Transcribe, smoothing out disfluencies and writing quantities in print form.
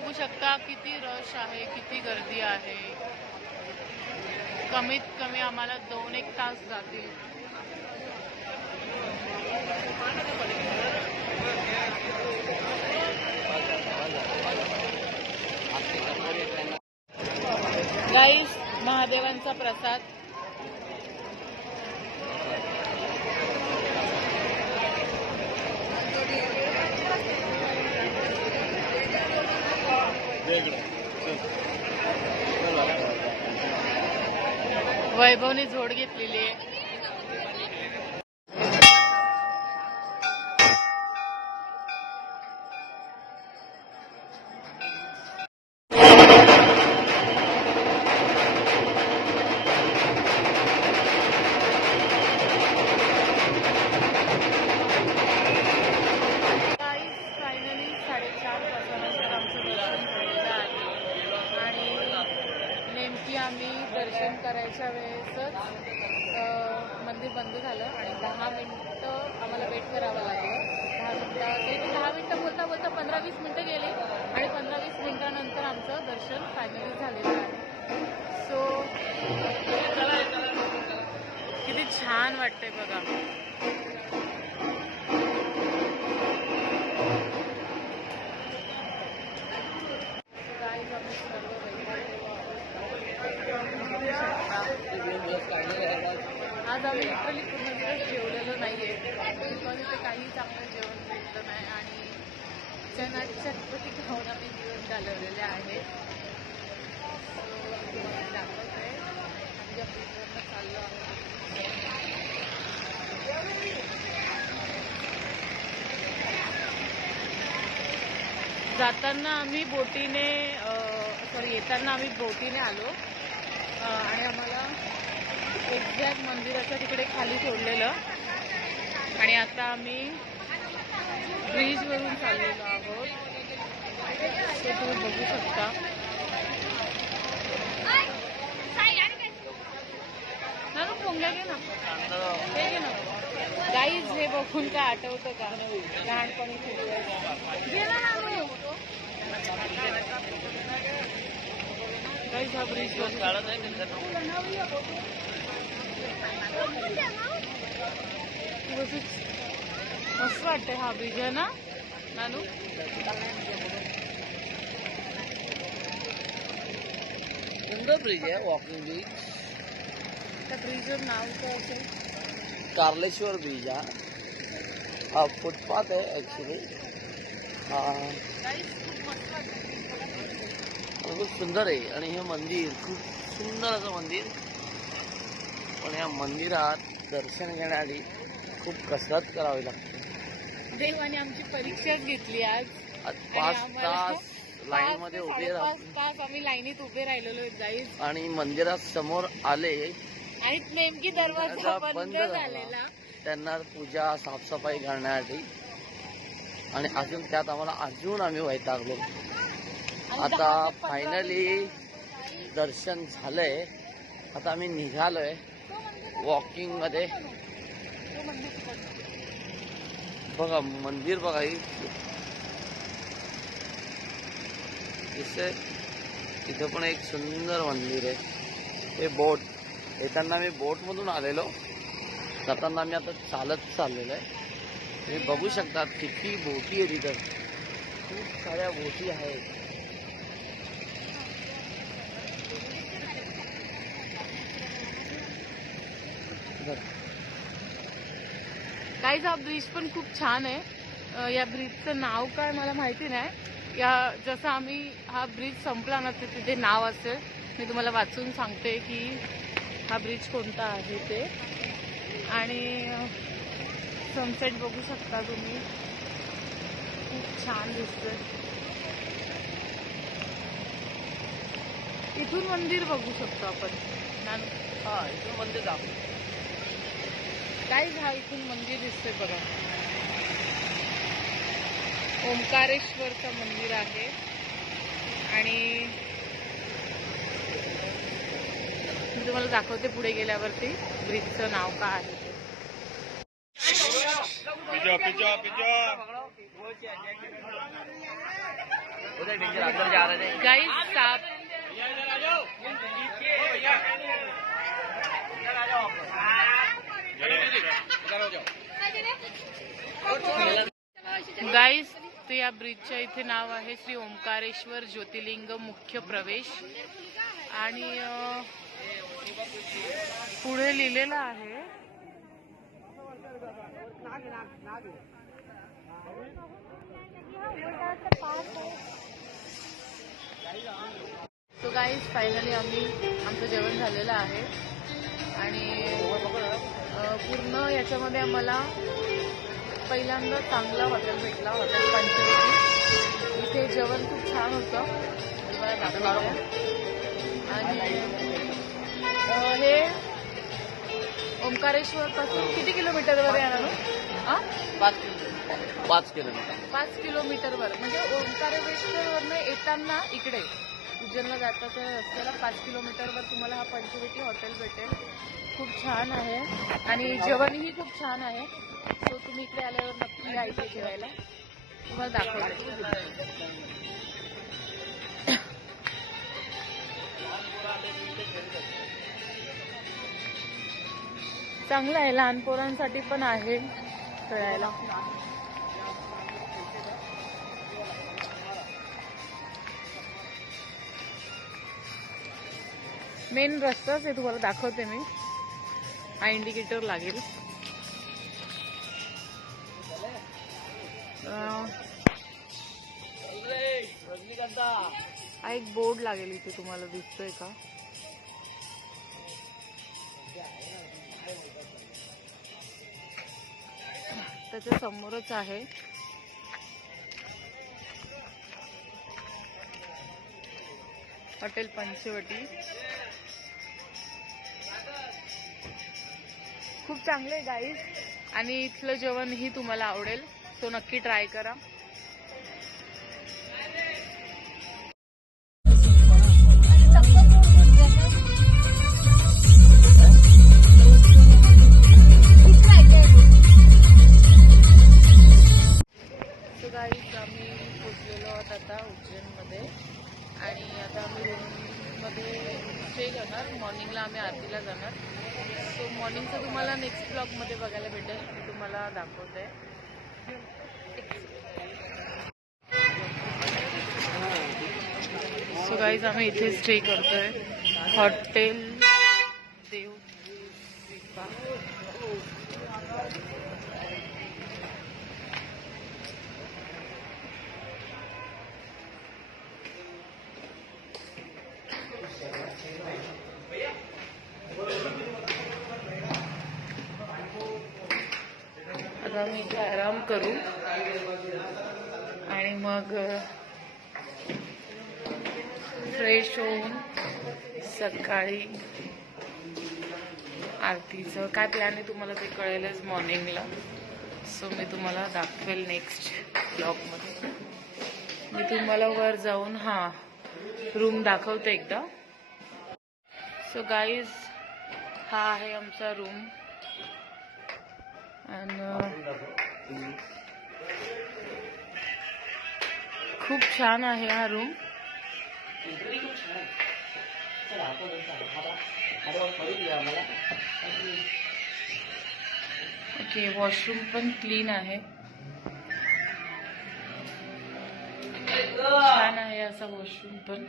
बघू शकता किती रश आहे, किती गर्दी आहे। कमीत कमी आम्हाला 2-1 तास जातील। गाईस, महादेवांचा प्रसाद वैभवने झोड घेतलेली आहे। आम्ही दर्शन करायच्या वेळेसच मंदिर बंद झालं आणि 10 मिनिटं आम्हाला वेट करावं लागलं। 10 मिनिटं बोलता बोलता 15-20 मिनिटं गेले आणि 15-20 मिनिटानंतर आमचं दर्शन फायनली झालेलं आहे। सो किती छान वाटतंय बघा। आज आम्ही लिटरली पूर्ण दिवस जेवलेलो नाहीये, बिकॉज इथे काही चांगलं जेवण भेटलं नाही आणि चना चटपटी खाऊन आम्ही दिवस घालवलेले आहेत। तुम्हाला दाखवते आमच्या फ्रीजवरनं चाललो आहोत। जाताना आम्ही बोटीने येताना आम्ही बोटीने आलो आणि आम्हाला एक्झॅक्ट मंदिराच्या तिकडे खाली सोडलेलं आणि आता आम्ही ब्रिजवरून चाललेलो आहोत। ते तुम्ही बघू शकता। ना पोंगल्या घे ना, हे घे ना। गाईज, हे बघून काय आठवतं का लहानपणी गेला ना गाईज, हा ब्रिज मस्त वाटतंय हा ब्रिज आहे ना नानू। सुंदर ब्रिज आहे, वॉकिंग ब्रिज। त्या ब्रिजवर नाव काय असेल? कार्लेश्वर ब्रिज हा फुटपाथ आहे ऍक्च्युली। खूप सुंदर आहे आणि हे मंदिर खूप सुंदर असं मंदिर, पण या मंदिरात दर्शन घेण्याआधी खूप कसरत करावी लागते। देवाने आमची परीक्षाच घेतली आज 5 तास लाईन मध्ये उभे तास आम्ही लाईनीत उभे राहिलेलो गाईज आणि मंदिरात समोर आले आणि नेमकी दरवाजा बंद झालेला। त्यांना पूजा साफसफाई करण्यासाठी आणि अजून त्यात आम्हाला आम्ही वैतागलो। आता फायनली दर्शन झालंय, आता आम्ही निघालोय वॉकिंग मध्ये। बघा मंदिर बघा, इथे पण एक सुंदर मंदिर आहे। हे बोट, येताना मी बोट मधून आलेलो, जाताना आम्ही आता चालत चाललेलो आहे। तुम्ही बघू शकता किती बोटी आहे तिथं, खूप साऱ्या बोटी आहेत। गाईज, हा ब्रिज पण खूप छान आहे। या ब्रिजचं नाव काय मला माहिती नाही। या जसं आम्ही हा ब्रिज संपला ना तिथे नाव असेल, मी तुम्हाला वाचून सांगते की हा ब्रिज कोणता आहे ते। आणि सनसेट बघू शकता तुम्ही, खूप छान दिसतंय। इथून मंदिर बघू शकतो आपण। हा, इथून मंदिर दाखव। गाईज, हा इथून मंदिर दिसतंय बघा, ओंकारेश्वरचं मंदिर आहे। आणि मी तुम्हाला दाखवते पुढे गेल्यावरती ब्रिजचं नाव काय आहे ते। उधर डेंजर अंदर जा रहे हैं गाइस साप गाइस तर या ब्रिजच्या इथे नाव आहे श्री ओंकारेश्वर ज्योतिर्लिंग मुख्य प्रवेश आणि पुढे लिहिलेलं आहे सो गाईज फायनली आमचं जेवण झालेलं आहे आणि पूर्ण याच्यामध्ये आम्हाला पहिल्यांदा चांगला हॉटेल भेटला हॉटेल पंचवटी इथे जेवण खूप छान होतं मला दाखवलं आणि हे ओंकारेश्वर पासून किती किलोमीटरवर आहे ना 5 किलोमीटर 5 किलोमीटरवर म्हणजे ओंकारेश्वरवरनं येताना इकडे उज्जैनला जाता तर रस्त्याला 5 किलोमीटरवर तुम्हाला हा पंचवटी हॉटेल भेटेल खूप छान आहे आणि जेवणही खूप छान आहे सो तुम्ही इकडे आल्यावर नक्की या इथे जेवायला तुम्हाला दाखवते चांगलं आहे लहान पोरांसाठी पण आहे खेळायला मेन रस्ताच आहे तुम्हाला दाखवते मी हा इंडिकेटर लागेल हा एक बोर्ड लागेल इथे तुम्हाला दिसतोय का त्याच्या समोरच आहे हॉटेल पंचवटी खूप चांगले गाईज आणि इथलं जेवण ही तुम्हाला आवडेल सो नक्की ट्राय करा सो गाईज आम्ही पोचलेलो आहोत आता उज्जैनमध्ये आणि आता आम्ही रूममध्ये स्टे करणार मॉर्निंगला आम्ही आरतीला जाणार सो मॉर्निंगचं तुम्हाला नेक्स्ट ब्लॉगमध्ये बघायला भेटेल मी तुम्हाला दाखवते सो गाईज आम्ही इथे स्टे करतोय हॉटेल देव कृपा आता मी इथे आराम करू आणि मग फ्रेश होऊन सकाळी आरतीचं काय प्लॅन आहे तुम्हाला ते कळेलच मॉर्निंगला सो मी तुम्हाला दाखवेल नेक्स्ट ब्लॉगमध्ये मी तुम्हाला वर जाऊन रूम दाखवते एकदा सो गाईज हा आहे आमचा रूम आणि खूप छान आहे हा रूम ओके वॉशरूम पण क्लीन आहे छान आहे असा वॉशरूम पण